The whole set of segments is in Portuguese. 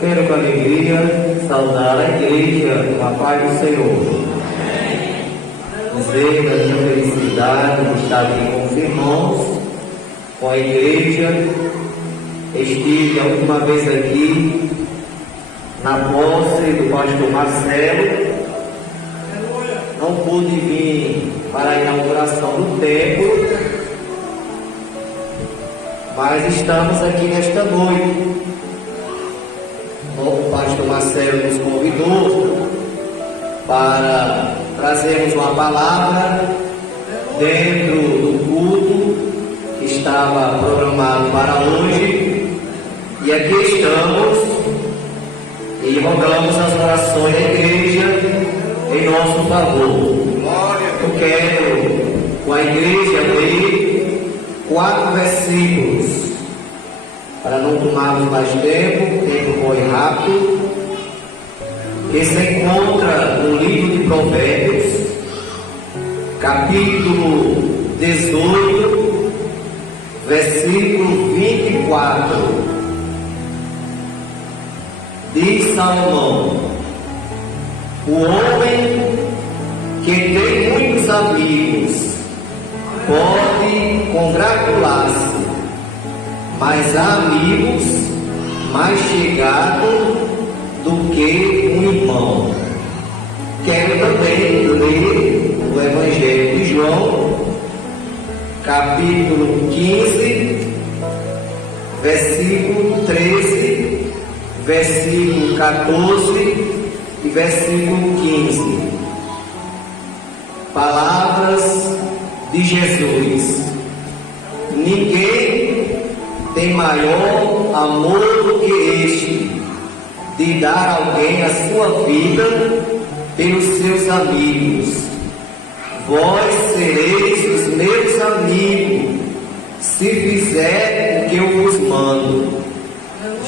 Quero com alegria saudar a igreja com a paz do Senhor. Dizer da minha felicidade de estar aqui com os irmãos, com a igreja. Estive a última vez aqui na posse do pastor Marcelo. Não pude vir para a inauguração do templo, mas estamos aqui nesta noite. O pastor Marcelo nos convidou para trazermos uma palavra dentro do culto que estava programado para hoje, e aqui estamos e rogamos as orações da igreja em nosso favor. Eu quero com a igreja ler 4 versículos para não tomarmos mais tempo, o tempo foi rápido, que se encontra no livro de Provérbios, capítulo 18, versículo 24. Diz Salomão: o homem que tem muitos amigos pode congratular-se, mas há amigos mais chegados do que um irmão. Quero também ler o Evangelho de João, capítulo 15, versículo 13, versículo 14 e versículo 15. Palavras de Jesus: ninguém tem maior amor do que este, de dar a alguém a sua vida pelos seus amigos. Vós sereis os meus amigos, se fizer o que eu vos mando.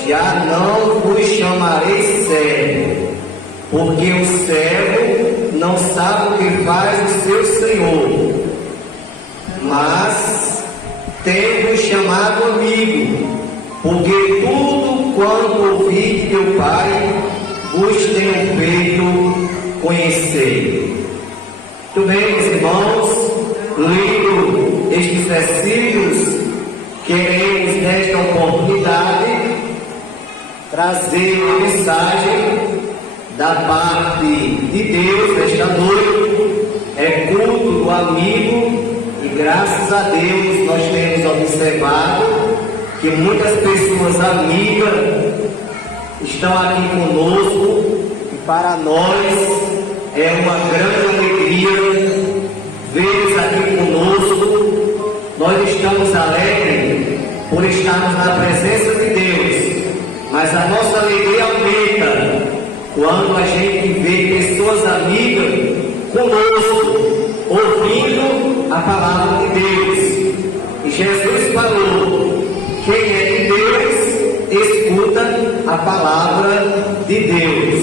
Já não vos chamarei servo, porque o servo não sabe o que faz o seu senhor, mas tenho-vos chamado amigo, porque tudo quanto ouvi de meu Pai vos tenho feito conhecer. Muito bem, meus irmãos, lendo estes versículos, queremos nesta oportunidade trazer uma mensagem da parte de Deus esta noite. É culto do amigo, e graças a Deus nós temos observado que muitas pessoas amigas estão aqui conosco, e para nós é uma grande alegria vê-los aqui conosco. Nós estamos alegres por estarmos na presença de Deus, mas a nossa alegria aumenta quando a gente vê pessoas amigas conosco, ouvindo a palavra de Deus. E Jesus falou: quem é de Deus, escuta a palavra de Deus.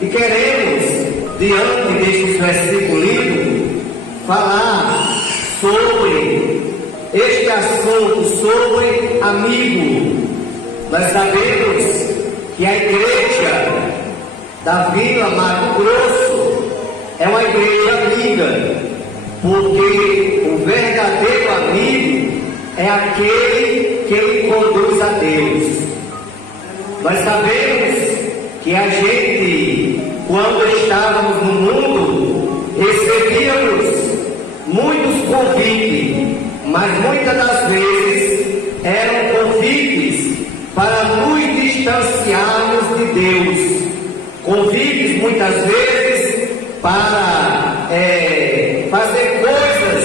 E queremos, diante destes versículos, falar sobre este assunto, sobre amigo. Nós sabemos que a igreja da Vila Mato Grosso é uma igreja amiga, porque o verdadeiro amigo é aquele que lhe conduz a Deus. Nós sabemos que a gente, quando estávamos no mundo, recebíamos muitos convites, mas muitas das vezes eram convites para nos distanciarmos de Deus, convites muitas vezes para fazer coisas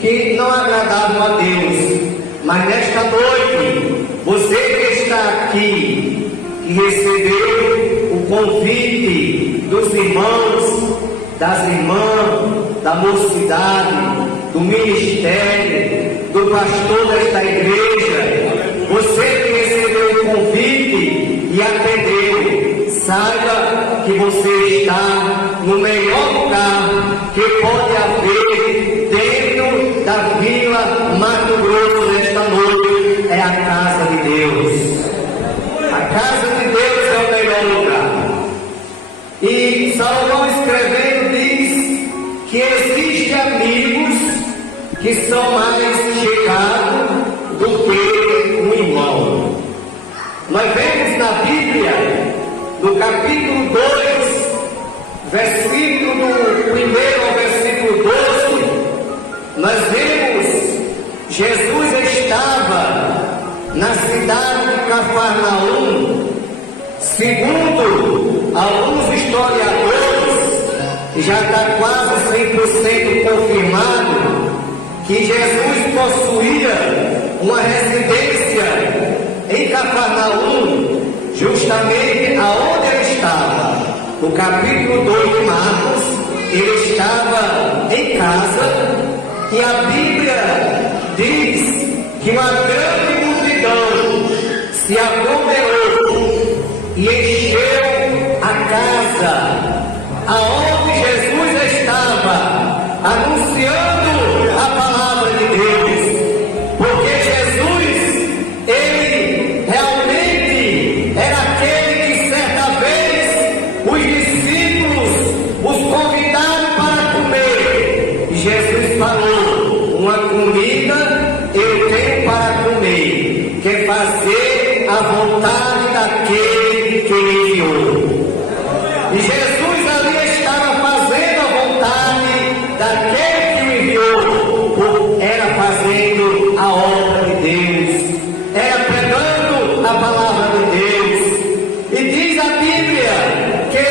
que não agradavam a Deus. Mas nesta noite, você que está aqui, que recebeu o convite dos irmãos, das irmãs, da mocidade, do ministério, do pastor desta igreja, você que recebeu o convite e atendeu, saiba que você está no melhor lugar que pode haver dentro da Vila Mato Grosso nesta noite. É a casa de Deus. A casa de Deus é o melhor que são mais chegados do que um irmão. Nós vemos na Bíblia, no capítulo 2, versículo do 1 ao versículo 12, nós vemos Jesus estava na cidade de Cafarnaum. Segundo alguns historiadores, já está quase 100% confirmado que Jesus possuía uma residência em Cafarnaum, justamente aonde ele estava. No capítulo 2 de Marcos, ele estava em casa, e a Bíblia diz que uma grande multidão se aglomerou e encheu a casa aonde Jesus estava, anunciando a palavra de Deus, porque Jesus, ele realmente era aquele que certa vez os discípulos os convidaram para comer, e Jesus falou: uma comida eu tenho para comer, que é fazer a vontade daquele que me enviou. E Jesus ali estava fazendo a vontade daquele que me enviou, era fazendo a obra de Deus, era pregando a palavra de Deus. E diz a Bíblia que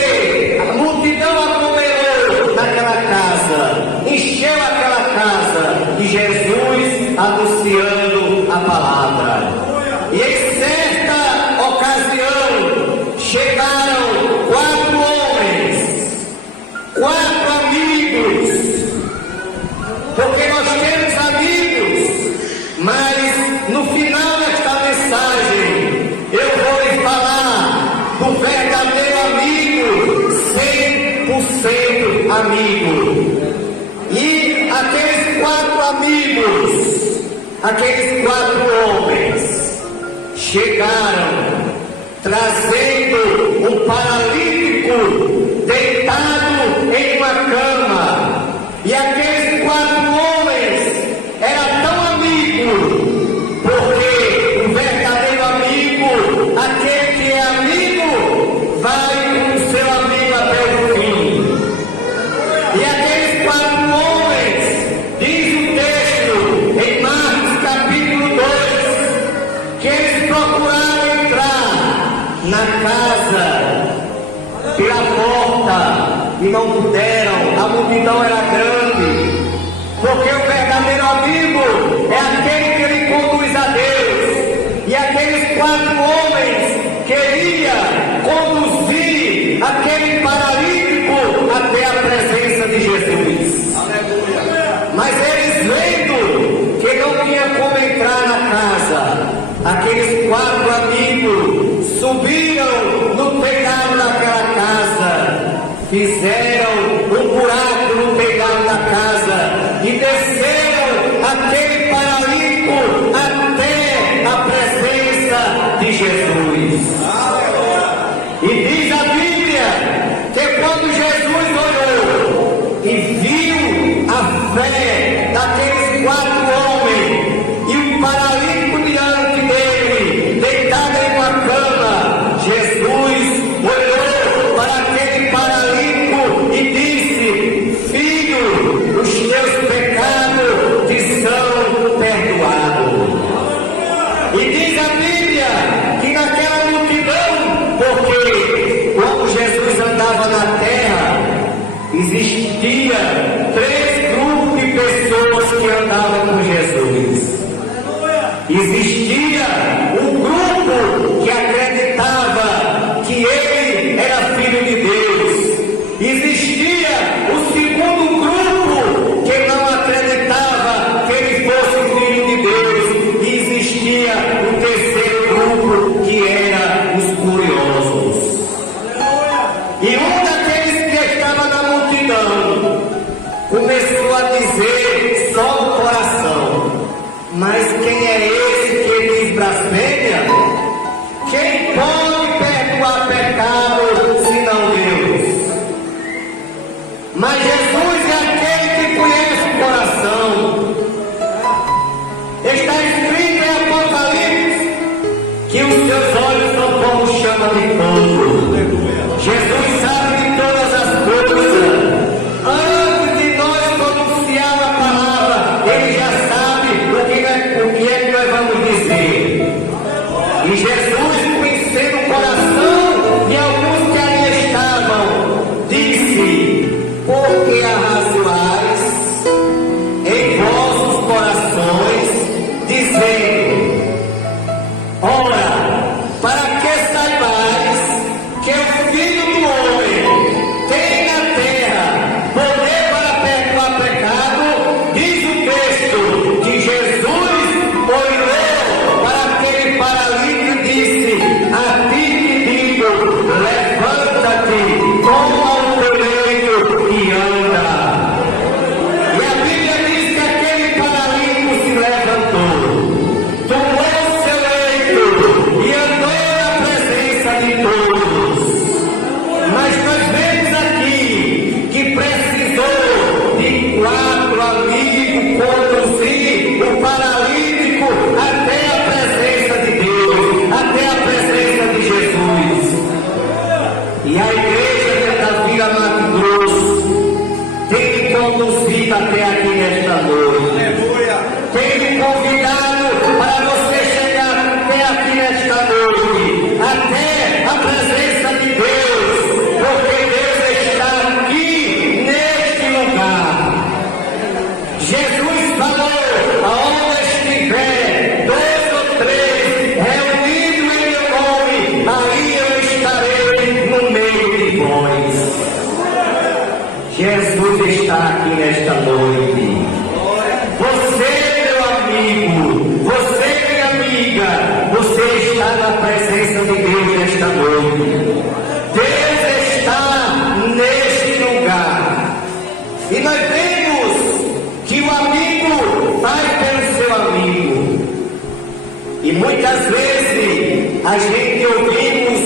a multidão aglomerou naquela casa, encheu aquela casa, e Jesus anunciando a palavra. E em certa ocasião chegaram 4 homens, 4 amigos, porque nós temos amigos, mas no final desta mensagem eu vou lhe falar do verdadeiro amigo, 100% amigo. E aqueles 4 amigos, aqueles 4 homens, chegaram trazendo um paralítico deitado em uma cama. E aqueles 4 homens eram tão amigos, porque o verdadeiro amigo, aquele que é amigo, vai com o seu amigo até o fim. E aqueles 4 homens, diz o texto em Marcos capítulo 2, que eles procuraram entrar na casa pela porta e não puderam, a multidão era grande, porque o verdadeiro amigo é aquele que ele conduz a Deus. E aqueles 4 homens queriam conduzir aquele paralítico até a presença de Jesus. Mas eles, vendo que não tinha como entrar na casa, aqueles 4 amigos subiram no telhado daquela casa, fizeram um buraco no telhado da casa e desceram aquele paralítico até a presença de Jesus. E diz a Bíblia que quando Jesus olhou e viu a fé daqueles 4 homens e o paralítico diante dele, deitado em uma cama, Jesus olhou para aquele paralítico e disse: filho, os teus pecados te são perdoados. E diz a Bíblia que naquela multidão, porque quando Jesus andava na terra, existia 3 grupos de pessoas que andavam com Jesus. Existia um grupo que acreditava que ele era filho de Deus. Existia o segundo grupo que não acreditava que ele fosse filho de Deus. E existia o terceiro grupo que era os curiosos. E um daqueles que estava na multidão começou a dizer só no coração: mas quem é esse que está aqui nesta noite. Você, meu amigo, você, minha amiga, você está na presença de Deus nesta noite. Deus está neste lugar. E nós vemos que o amigo faz pelo seu amigo. E muitas vezes a gente ouvimos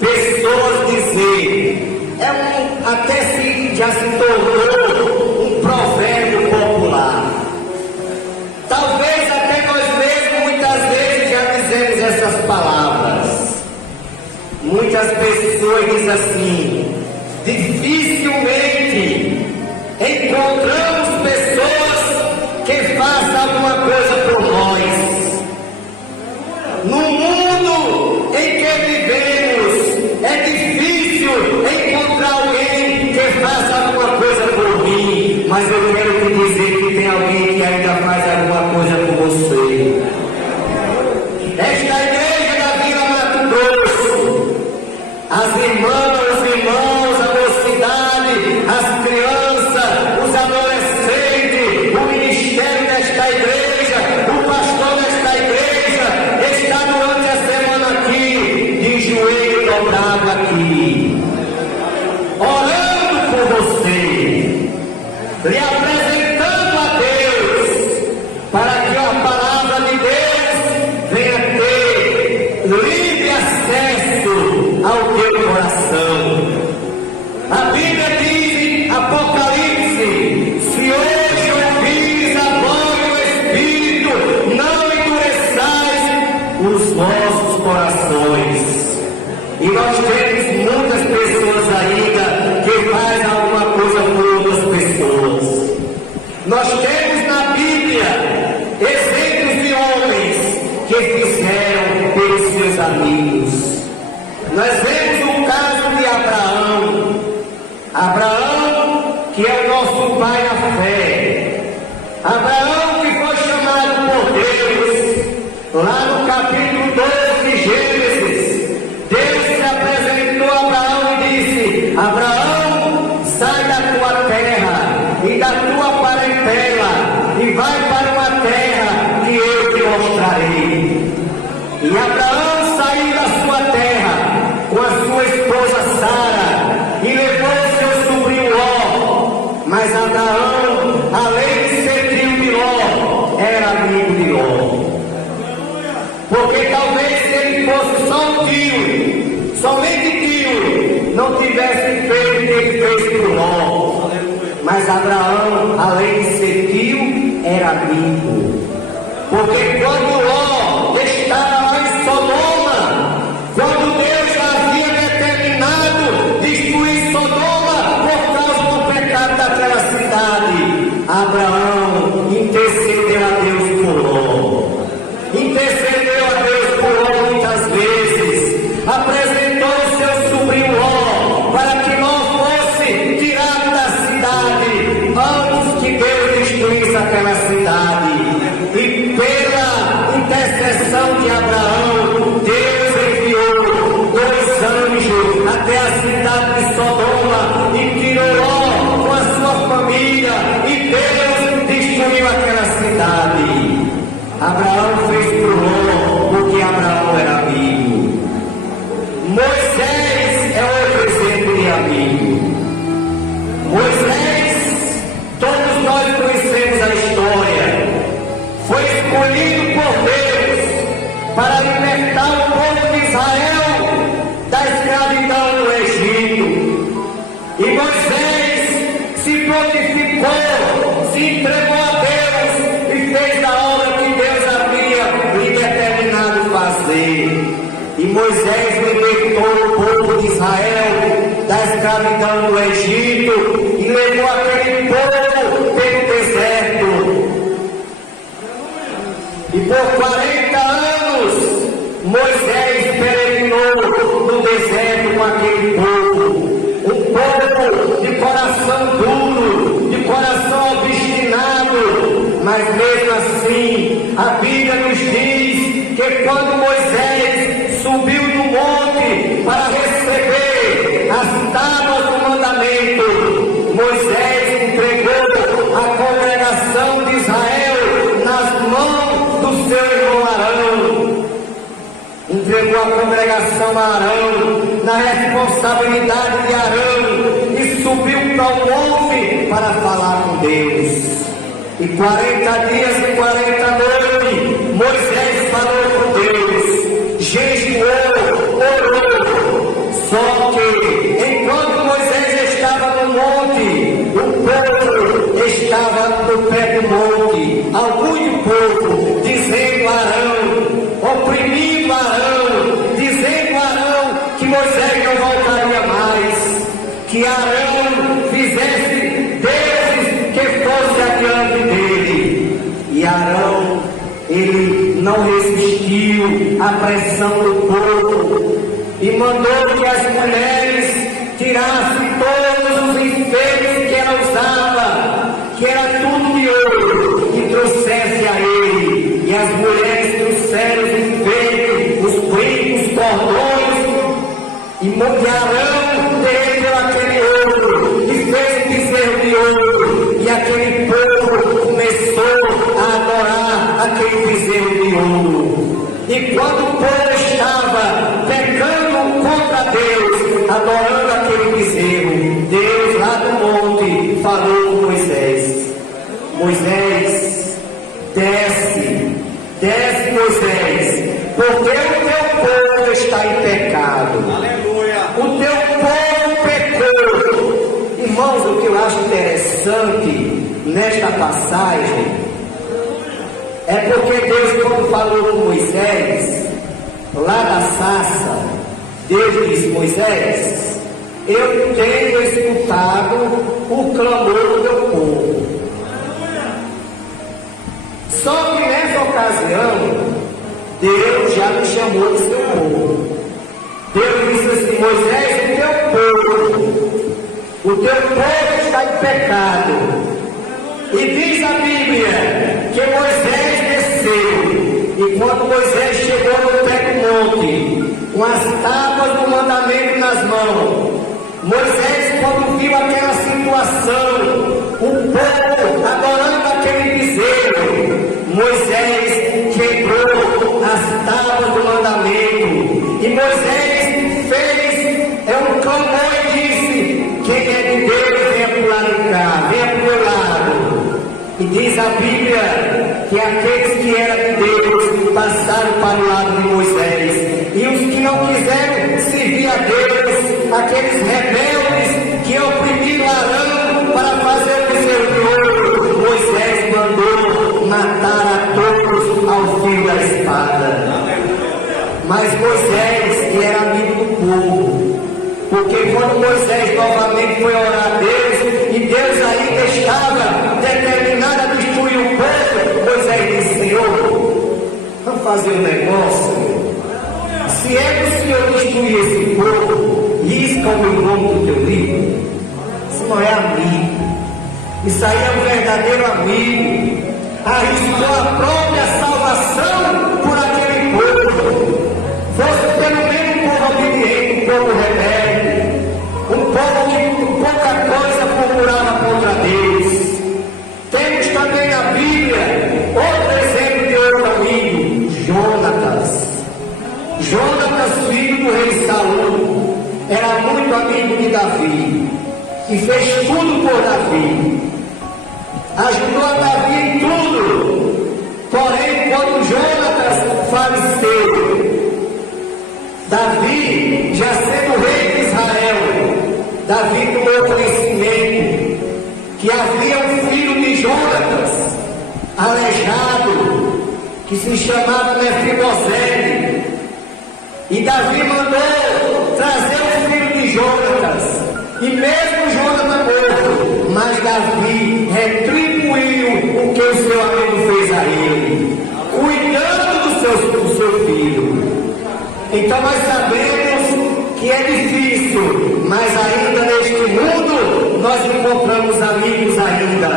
pessoas dizer, já se tornou um provérbio popular. Talvez até nós mesmos muitas vezes já dizemos essas palavras. Muitas pessoas dizem assim, dificilmente encontramos pessoas que façam alguma coisa por nós. No mundo em que vivemos, é difícil encontrar alguém que faça alguma coisa por mim, mas eu quero te dizer que tem alguém que ainda faz alguma coisa por você. Esta igreja da Vila Mato Grosso, as irmãs, os irmãos, a mocidade, as crianças, os adolescentes, o ministério desta igreja, o pastor desta igreja, está durante a semana aqui, de joelho dobrado aqui, orando por você, lhe apresentando a Deus, para que a palavra de Deus venha ter livre acesso ao teu coração. A Bíblia diz em Apocalipse, se hoje ouvires a voz do Espírito, não endureçais os vossos corações. E nós temos muitas pessoas ainda que fazem alguma coisa por outras pessoas. Nós temos na Bíblia exemplos de homens que fizeram pelos seus amigos. Nós vemos o caso de Abraão. Abraão, que é o nosso pai na fé. Abraão que foi chamado por Deus, lá no capítulo 12 de Gênesis, Deus se apresentou a Abraão e disse, Abraão, sai da tua terra e da tua parentela e vai para uma terra que eu te mostrarei. E Abraão saiu da sua terra com a sua esposa Sara e levou seu sobrinho Ló. Mas Abraão, além de ser tio de Ló, era amigo de Ló. Porque talvez se ele fosse só um tio, somente tio, não tivesse feito o que ele fez por Ló. Mas Abraão, além de ser tio, era amigo. Porque quando Ló estava lá em Sodoma, quando Deus já havia determinado destruir Sodoma por causa do pecado daquela cidade, Abraão intercedeu a Deus por Ló. Intercedeu a Deus por Ló muitas vezes. Apresentou o seu sobrinho Ló para que Ló fosse tirado da cidade antes que Deus destruísse aquela cidade. E pela intercessão de Abraão, Deus enviou 2 anjos até a cidade de Sodoma e tirou Ló com a sua família, e Deus destruiu aquela cidade. Abraão fez por Ló porque Abraão era amigo. Moisés é outro exemplo de amigo. Moisés, todos nós conhecemos a história. Foi escolhido por Deus para libertar o povo de Israel da escravidão no Egito. E Moisés se prontificou, se entregou a Deus e fez a obra que Deus havia lhe determinado fazer. E Moisés libertou o povo de Israel da escravidão no Egito e levou aquele povo pelo deserto. E por 40 anos, Moisés peregrinou no deserto com aquele povo. Um povo de coração duro, de coração obstinado. Mas mesmo assim, a Bíblia nos diz que quando Moisés subiu no monte para receber as tábuas do mandamento, Moisés entregou congregação a Arão, na responsabilidade de Arão, e subiu para o monte para falar com Deus. E 40 dias e 40 noites, Moisés falou com Deus, jejuou, orou. Só que, enquanto Moisés estava no monte, o povo estava no pé do monte. Alguns do povo dizendo a Arão, oprimindo Arão, dizendo a Arão que Moisés não voltaria mais, que Arão fizesse deuses que fosse adiante dele. E Arão, ele não resistiu à pressão do povo e mandou que as mulheres tirassem todos os enfeites que ela usava, que era tudo de ouro, e trouxesse a ele. E as mulheres trouxeram os enfeites, os brincos, cordões, e Arão deu aquele ouro e fez um bezerro de ouro, e aquele povo começou a adorar aquele bezerro de ouro. E quando o povo estava pecando contra Deus, adorando aquele bezerro, Deus lá do monte falou com Moisés: Moisés, desce, desce, Moisés, porque o teu povo está em pecado. Aleluia. O teu povo pecou. Irmãos, o que eu acho interessante nesta passagem é porque Deus, quando falou com Moisés, lá da sarça, Deus disse: Moisés, eu tenho escutado o clamor do meu povo. Só que nessa ocasião, Deus já me chamou de seu povo. Deus disse assim: Moisés, o teu povo está em pecado. E diz a Bíblia que Moisés desceu, e quando Moisés chegou no pé do monte, com as tábuas do mandamento nas mãos, Moisés, quando viu aquela situação, o povo adorando aquele bezerro, Moisés quebrou as tábuas do mandamento, e Moisés fez um clamor e disse: quem é de Deus, venha para o lado de cá, venha para o meu lado. E diz a Bíblia que aqueles que eram de Deus passaram para o lado de Moisés, e os que não quiseram servir a Deus, aqueles rebeldes que oprimiram Arão para fazer o bezerro de ouro, Moisés mandou matar a todos ao fio da espada. Mas Moisés, ele era amigo do povo, porque quando Moisés novamente foi orar a Deus, e Deus ainda estava determinado a destruir o povo, Moisés disse: Senhor, vamos fazer um negócio, meu. Se é que o Senhor destruir esse povo, risca o meu nome do teu livro. Isso não é amigo, isso aí é um verdadeiro amigo. Arriscou a própria salvação por aquele povo. Fosse pelo menos um povo obediente, um povo rebelde, um povo que por pouca coisa procurava contra Deus. Temos também na Bíblia outro exemplo de outro amigo, Jonatas. Jonatas, filho do rei Saul, era muito amigo de Davi e fez tudo por Davi. Ajudou a Davi em tudo. Porém, quando Jonatas faleceu, Davi, já sendo rei de Israel, Davi tomou conhecimento que havia um filho de Jonatas, aleijado, que se chamava Mefibosete. E Davi mandou trazer o filho de Jonatas, e mesmo Jonatas morto, mas Davi retribuiu o que o seu amigo fez a ele, cuidando do seu filho. Então nós sabemos que é difícil, mas ainda neste mundo nós encontramos amigos ainda.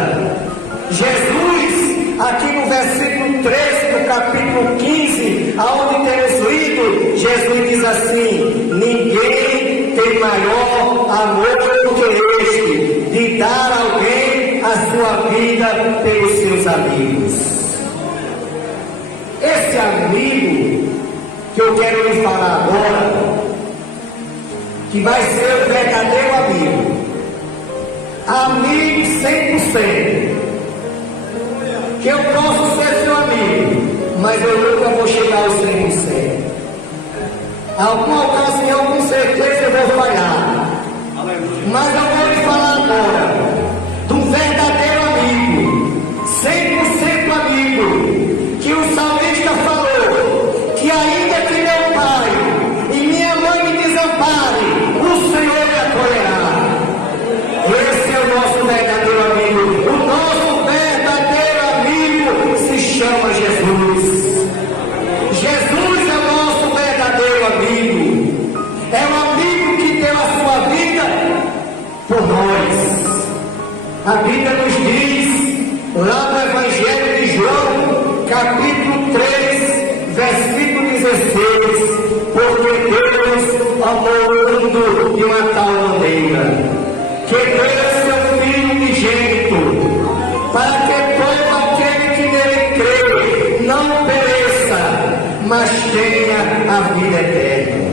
Jesus, aqui no versículo 13 do capítulo 15, aonde temos lido, Jesus diz assim: ninguém tem maior amor do que este, de dar a alguém a sua vida pelos seus amigos. Esse amigo que eu quero lhe falar agora, que vai ser o verdadeiro amigo. Amigo 100%. Que eu posso ser seu amigo, mas eu nunca vou chegar aos 100%. Alguma ocasião, com certeza, eu vou falhar. Mas eu vou lhe falar agora de um verdadeiro amigo, 100% amigo, que o salmista falou, que ainda que meu pai e minha mãe me desamparem, o Senhor me acolherá. Esse é o nosso verdadeiro amigo. O nosso verdadeiro amigo se chama Jesus. Jesus é o nosso verdadeiro amigo. É um amigo que deu a sua vida por nós. A Bíblia nos diz, lá no Evangelho de João, capítulo 3, versículo 16, porque Deus amou o mundo de uma tal maneira, que deu seu Filho unigênito, para que todo aquele que nele crê não pereça, mas tenha a vida eterna.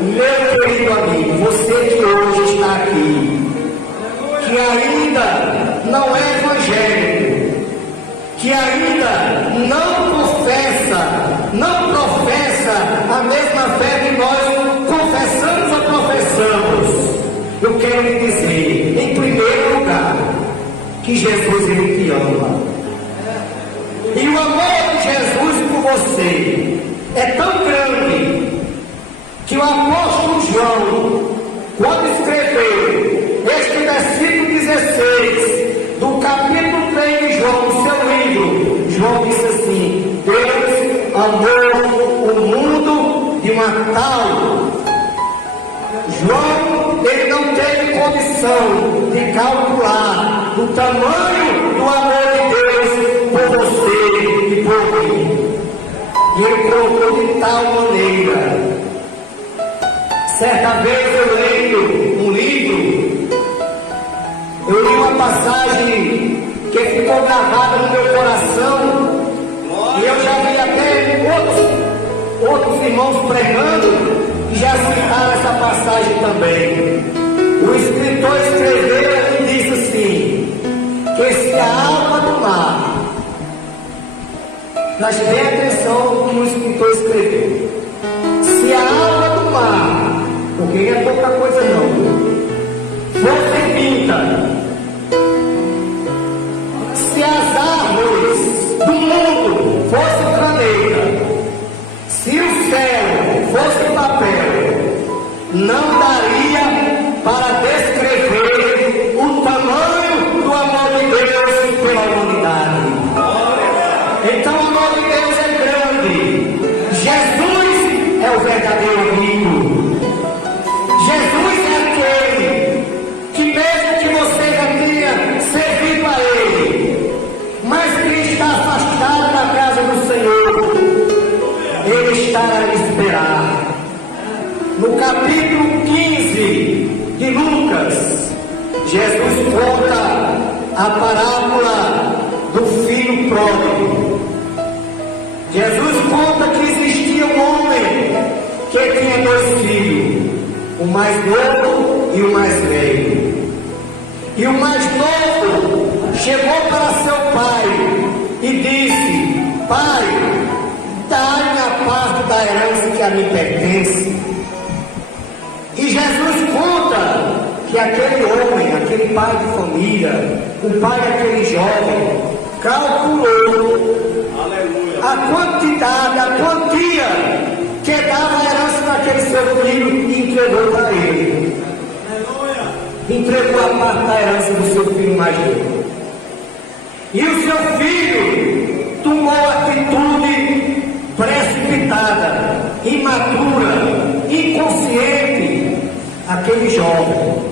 Meu querido amigo, você que hoje está aqui, que ainda não é evangélico, que ainda não professa a mesma fé que nós confessamos ou professamos, eu quero lhe dizer, em primeiro lugar, que Jesus ele te ama. E o amor de Jesus por você é tão grande que o apóstolo João, quando escreveu este versículo 16 do capítulo 3 de João, do seu livro, João disse assim: Deus amou o mundo de uma tal. João, ele não teve condição de calcular o tamanho do amor de Deus por você e por mim. E ele colocou de tal maneira. Certa vez eu lendo um livro, eu li uma passagem que ficou gravada no meu coração, e eu já vi até outros irmãos pregando que já citaram essa passagem também. O escritor escreveu e disse assim, que se a alma do mar, preste bem atenção no que o escritor escreveu, se a alma do mar, porque não é pouca coisa não, fosse pinta, se as árvores do mundo fossem planeta, se o céu fosse papel, não daria para descrever o tamanho do amor de Deus pela humanidade. Então o amor de Deus é grande. Jesus é o verdadeiro amigo. Jesus é aquele que, mesmo que você já tenha servido a Ele, mas que está afastado da casa do Senhor, Ele está a lhe esperar. No capítulo 15 de Lucas, Jesus conta a parábola do filho pródigo. Jesus conta que existia um homem que tinha dois filhos, o mais novo e o mais velho. E o mais novo chegou para seu pai e disse: Pai, dá-me a parte da herança que a mim pertence. E Jesus conta que aquele homem, aquele pai de família, o pai daquele jovem, calculou a quantidade, a quantia que dava a herança daquele seu filho e entregou para ele. Entregou a parte da herança do seu filho mais novo. E o seu filho tomou atitude precipitada, imatura, inconsciente. Aquele jovem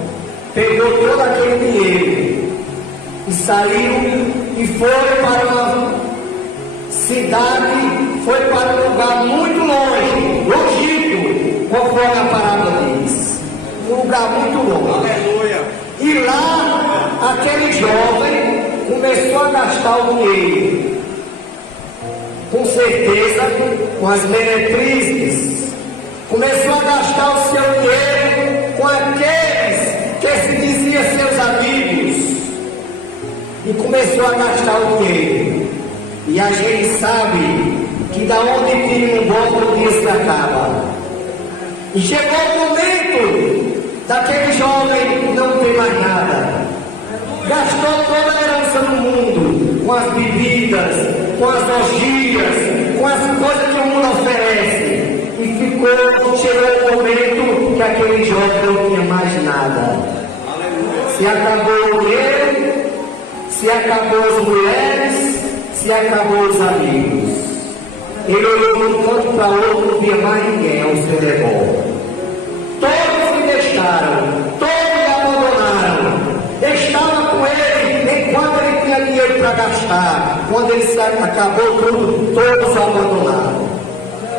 pegou todo aquele dinheiro e saiu e foi para uma cidade, foi para um lugar muito longe, longínquo, conforme a parábola diz, um lugar muito longe. Aleluia. E lá aquele jovem começou a gastar o dinheiro, com certeza com as meretrizes, começou a gastar o seu dinheiro com aqueles que se diziam seus amigos, e começou a gastar o dinheiro. E a gente sabe que da onde tira um golpe o dia se acaba. E chegou o momento daquele jovem não ter mais nada. Gastou toda a herança do mundo, com as bebidas, com as orgias, com as coisas que o mundo oferece. E chegou o momento que aquele jovem não tinha mais nada. Se acabou o dinheiro, se acabou as mulheres, se acabou os amigos. Ele olhou de um canto para outro, não via mais ninguém ao seu redor. Todos se deixaram, todos o abandonaram. Estava com ele enquanto ele tinha dinheiro para gastar. Quando ele se acabou tudo, todos o abandonaram.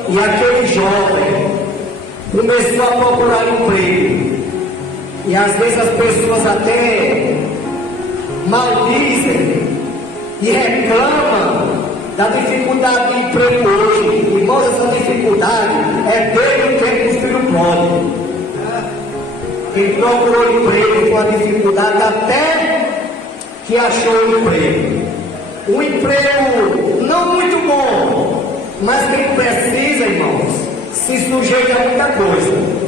E aquele jovem começou a procurar emprego. E às vezes as pessoas até maldizem e reclamam da dificuldade de emprego hoje. Irmãos, essa dificuldade é desde o tempo do filho pródigo. Quem procurou emprego com a dificuldade até que achou o emprego. Um emprego não muito bom, mas quem precisa, irmãos, se sujeita a muita coisa.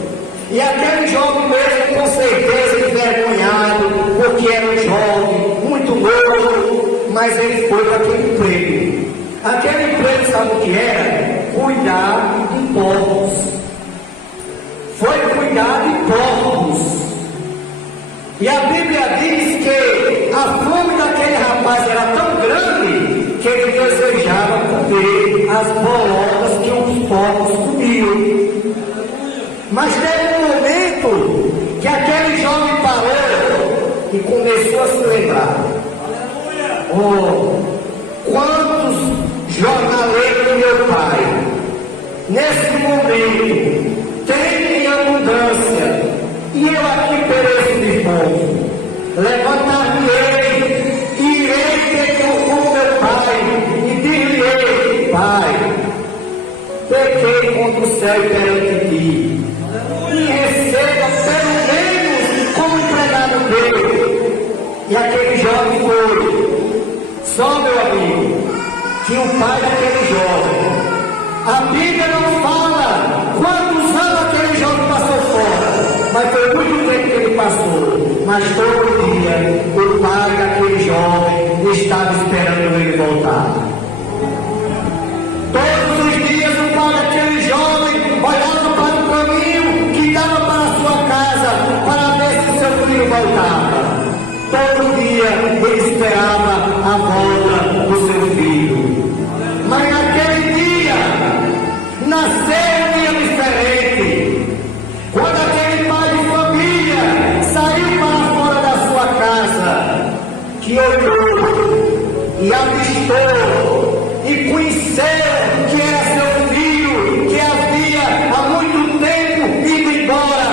E aquele jovem mesmo, com certeza, envergonhado, porque era um jovem muito novo, mas ele foi para aquele emprego. Aquele emprego, sabe o que era? Cuidar de porcos. Foi cuidar de porcos. E a Bíblia diz que a fome daquele rapaz era tão grande que ele desejava comer as bolotas que os porcos comiam. Mas teve um momento que aquele jovem parou e começou a se lembrar. Oh, quantos jornaleiros do meu pai, nesse momento, tem em abundância, e eu aqui pereço de fome. Levantar-me-ei, e irei ter com meu pai, e dir-lhe-ei: Pai, pequei contra o céu e perante ti. Me receba pelo menos como empregado dele. E aquele jovem foi. Só, meu amigo, que o pai daquele jovem, a Bíblia não fala quantos anos aquele jovem passou fora, mas foi muito tempo que ele passou. Mas todo dia o pai daquele jovem estava esperando ele voltar. Todos os dias o pai daquele jovem olhava para o caminho que dava para a sua casa para ver se o seu filho voltava. Todo dia ele esperava a volta do seu filho. Mas naquele dia nasceu um dia diferente. Quando aquele pai de família saiu para fora da sua casa, que olhou e avistou e conheceu que era seu filho, que havia há muito tempo ido embora,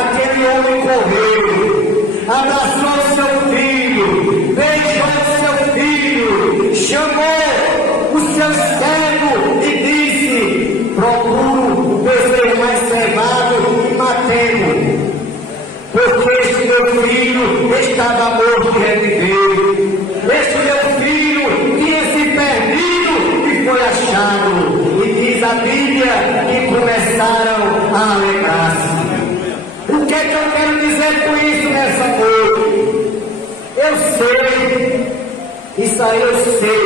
aquele homem correu, abraçou seu filho, beijou seu filho, chamou o seu servo e disse: procuro o bezerro mais cevado e matei-o, porque este meu filho estava morto e reviveu. Este meu filho tinha se perdido e foi achado. E diz a Bíblia que começaram a alegrar-se. O que é que eu quero dizer com isso nessa noite? Eu sei, isso aí eu sei,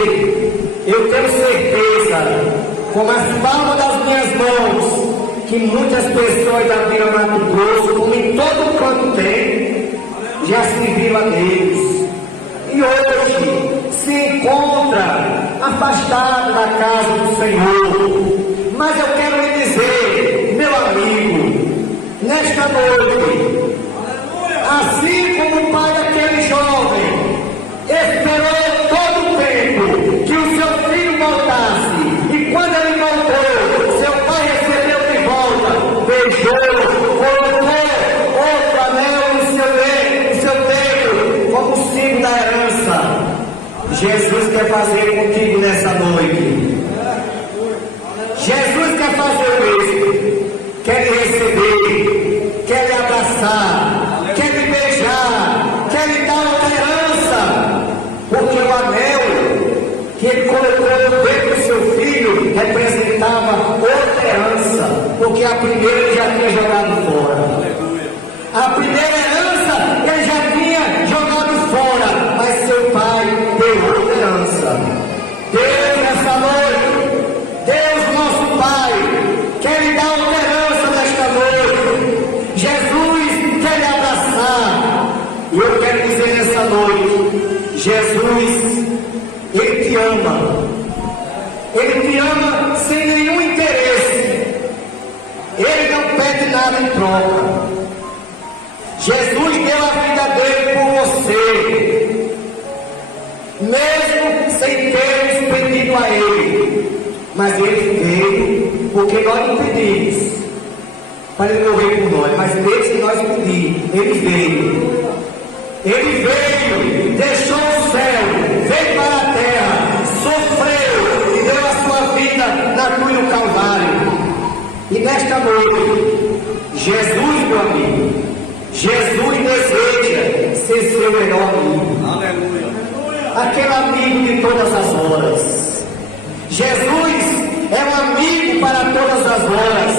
eu tenho certeza, com as palmas das minhas mãos, que muitas pessoas da Vila Mato Grosso, como em todo canto tem, já serviram a Deus. E hoje se encontra afastado da casa do Senhor. Mas eu quero lhe dizer, meu amigo, nesta noite, assim como o pai daquele jovem esperou todo o tempo que o seu filho voltasse, e quando ele voltou, seu pai recebeu de volta, beijou, colocou outro anel no seu dedo, como símbolo da herança. Jesus quer fazer contigo nessa noite. Jesus abraçar, quer lhe beijar, quer lhe dar outra herança, porque o anel que ele colocou dentro do seu filho representava outra herança, porque a primeira ele já tinha jogado fora. A primeira herança ele já tinha jogado fora, mas seu pai deu outra herança. Deus, nessa noite, Deus nosso Pai, quer lhe dar outra herança nesta noite. Jesus quer lhe abraçar. E eu quero dizer nessa noite, Jesus, Ele te ama. Ele te ama sem nenhum interesse. Ele não pede nada em troca. Jesus deu a vida dele por você, mesmo sem termos pedido a ele. Mas ele veio porque nós não pedimos para ele morrer por nós, mas desde que nós pedimos, ele veio. Ele veio, deixou o céu, veio para a terra, sofreu e deu a sua vida na cruz do Calvário. E nesta noite, Jesus, meu amigo, Jesus deseja ser seu melhor amigo. Aleluia. Aquele amigo de todas as horas. Jesus é um amigo para todas as horas,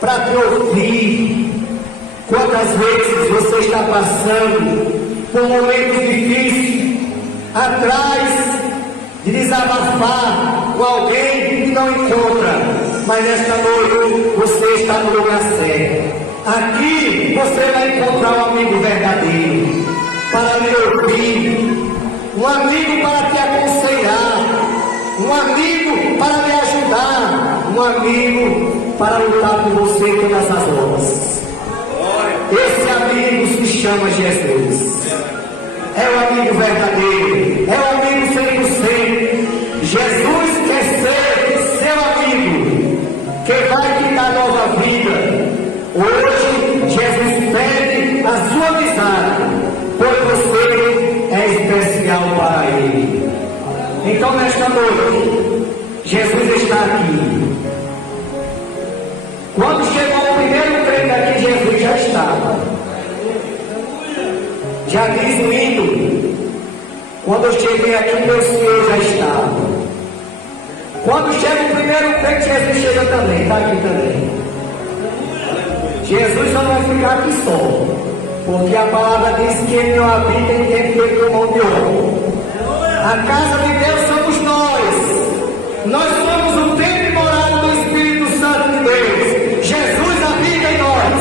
para te ouvir. Quantas vezes você está passando por momentos difíceis, atrás de desabafar com alguém que não encontra, mas nesta noite você está no lugar certo. Aqui você vai encontrar um amigo verdadeiro para lhe ouvir, um amigo para te aconselhar, um amigo para lhe ajudar, um amigo para lutar por você todas as horas. Esse amigo se chama Jesus. É o amigo verdadeiro, é o amigo 100%. Jesus quer ser seu amigo, que vai te dar nova vida. Hoje, Jesus pede a sua amizade, pois você é especial para Ele. Então, nesta noite, Jesus está aqui. Quando chegou o primeiro crente aqui, Jesus já estava. Já diz o hino, quando eu cheguei aqui, meu Senhor já estava. Quando chega o primeiro crente, Jesus chega também, está aqui também. Jesus não vai ficar aqui só, porque a palavra diz que Ele não habita em templo de mão de homem. A casa de Deus somos nós. Nós somos o templo e morada do Espírito Santo de Deus. Jesus habita em nós.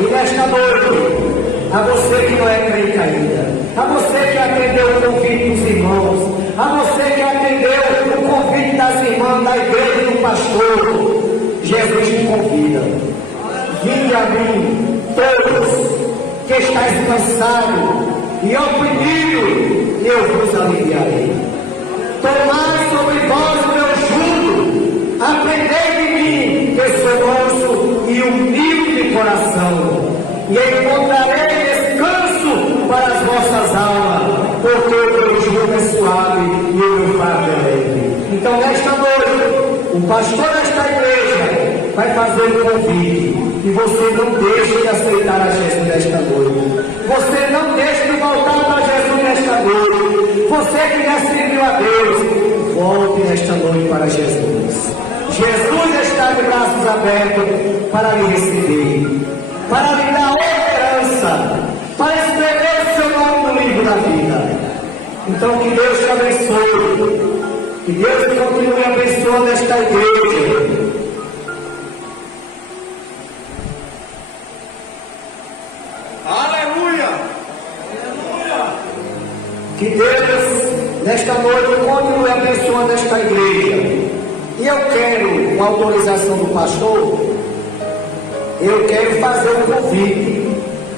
E nesta noite, a você que não é crente ainda, a você que atendeu o convite dos irmãos, a você que atendeu o convite das irmãs da igreja do pastor, Jesus te convida. Vinde a mim, todos que estáis cansados e oprimidos, e eu vos aliviarei. Tomai sobre vós o meu jugo, aprendei de mim, que sou manso e humilde de coração, e encontrarei descanso para as vossas almas, porque o meu jugo é suave e o meu fardo é leve. Então, nesta noite, o pastor desta igreja vai fazer um convite. E você não deixe de aceitar a Jesus nesta noite. Você não deixe de voltar para Jesus nesta noite. Você que já serviu a Deus, volte nesta noite para Jesus. Jesus está de braços abertos para lhe receber, para lhe dar outra herança, para escrever o seu nome no livro da vida. Então que Deus te abençoe. Que Deus continue abençoando esta igreja. Que Deus, nesta noite, continue abençoando esta igreja. E eu quero, com a autorização do pastor, eu quero fazer um convite.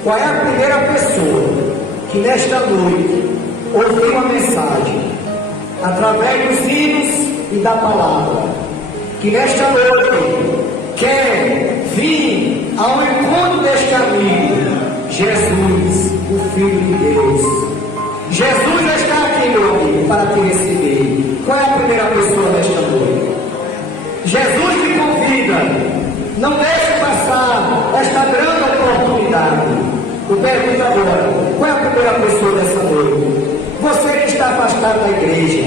Qual é a primeira pessoa que nesta noite ouviu uma mensagem, através dos hinos e da palavra, que nesta noite quer vir ao encontro deste amigo, Jesus, o Filho de Deus? Jesus está aqui, meu amigo, para te receber. Qual é a primeira pessoa desta noite? Jesus te convida. Não deixe passar esta grande Eu pergunto agora, qual é a primeira pessoa dessa noite? Você que está afastado da igreja,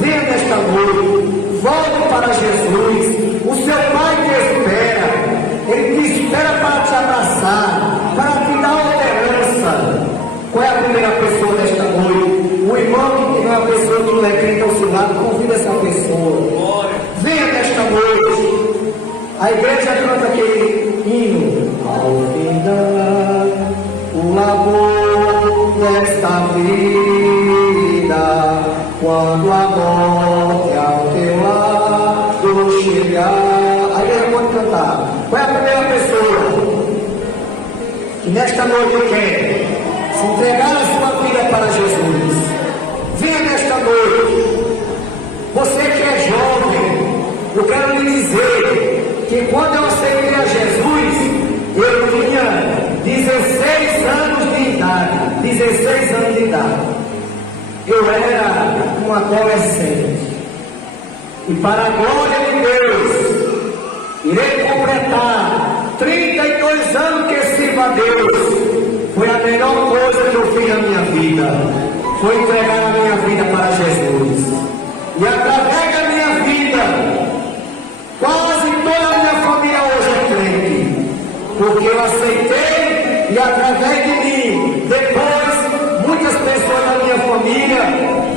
venha nesta noite, volte para Jesus. O seu Pai te espera, Ele te espera para te abraçar, para te dar uma herança. Qual é a primeira pessoa desta noite? O irmão que tem uma pessoa que não é crente ao seu lado, convida essa pessoa. Venha nesta noite. A igreja canta aquele hino. Ao final, o labor desta vida, quando a morte ao teu lado chegar. A igreja pode cantar. Qual é a primeira pessoa que nesta noite quer se entregar a sua vida para Jesus? Venha nesta noite. Você que é jovem, eu quero lhe dizer que quando eu aceitei a Jesus, eu tinha 16 anos de idade. 16 anos de idade. Eu era um adolescente. E para a glória de Deus, irei completar 32 anos que sirvo a Deus. Foi a melhor coisa que eu fiz na minha vida. Foi entregar a minha vida para Jesus. E através da minha vida, quase toda a minha família hoje é crente. Porque eu aceitei e através de mim, depois, muitas pessoas da minha família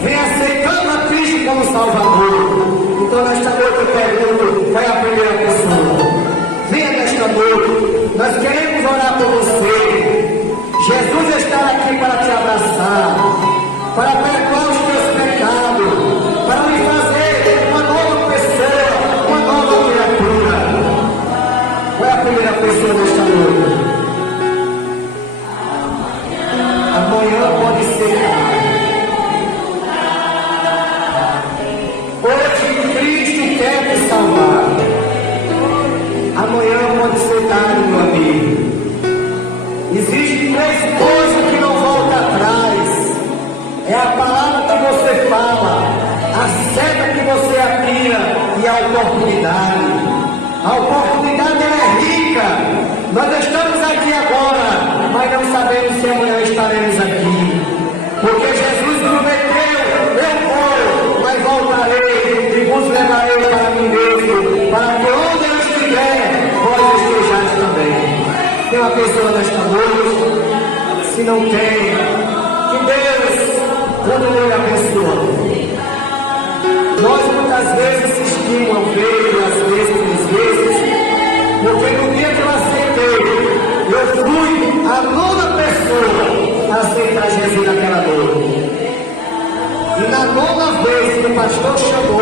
vêm aceitando a Cristo como Salvador. Então nesta noite eu pergunto, qual é a primeira pessoa? Venha nesta noite, nós queremos orar por você. Jesus está aqui para te abraçar, para perdoar os teus pecados, para lhe fazer uma nova pessoa, uma nova criatura. Qual é a primeira pessoa nesta noite? Amanhã pode ser hoje Cristo quer te salvar. Amanhã pode ser tarde, meu amigo. Existem 3 coisas que não voltam atrás. É a palavra que você fala, a seta que você atira e a oportunidade. A oportunidade é rica. Nós estamos aqui agora, mas não sabemos se amanhã estaremos aqui. Porque Jesus prometeu, eu vou, mas voltarei e vos levarei para mim mesmo, para que onde eu estiver, vós estejais também. Tem uma pessoa nesta noite, se não tem, que Deus continue abençoando. Nós muitas vezes assistimos uma vez, 2 vezes, porque no dia que eu aceitei, eu fui a 9ª pessoa a aceitar Jesus naquela noite. E na 9ª vez que o pastor chamou,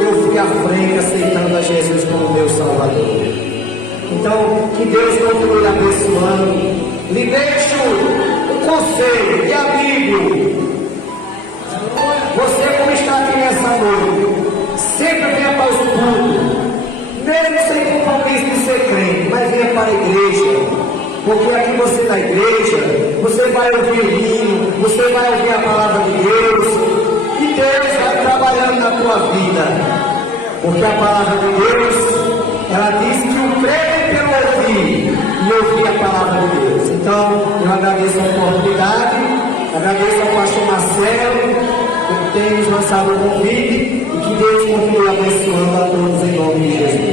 eu fui à frente aceitando a Jesus como meu Salvador. Então, que Deus continue abençoando. Lhe deixo um conselho de amigo. Você como está aqui nessa noite, sempre venha para os cultos, mesmo sem compromisso de ser crente, mas venha para a igreja. Porque aqui você na igreja, você vai ouvir o hino, você vai ouvir a palavra de Deus, e Deus vai trabalhando na tua vida. Porque a palavra de Deus, ela diz que o crente pelo ouvir e ouvir a palavra de Deus. Então, eu agradeço a oportunidade, agradeço ao pastor Marcelo, que tem nos lançado o convite, e que Deus continue abençoando a todos em nome de Jesus.